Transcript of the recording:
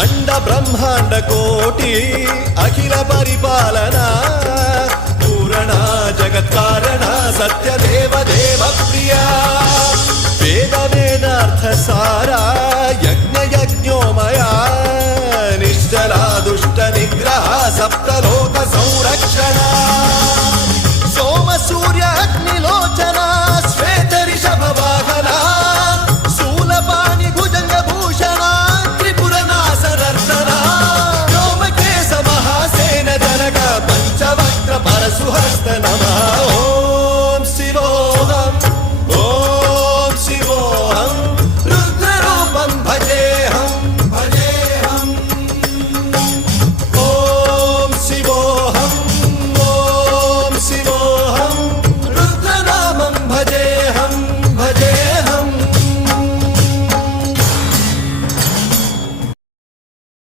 అండ బ్రహ్మాండ కోటి అఖిల పరిపాలన పూరణ జగత్కారణ సత్యదేవ దేవ ప్రియ వేద వేదార్థ సారా యజ్ఞ యజ్ఞోమయ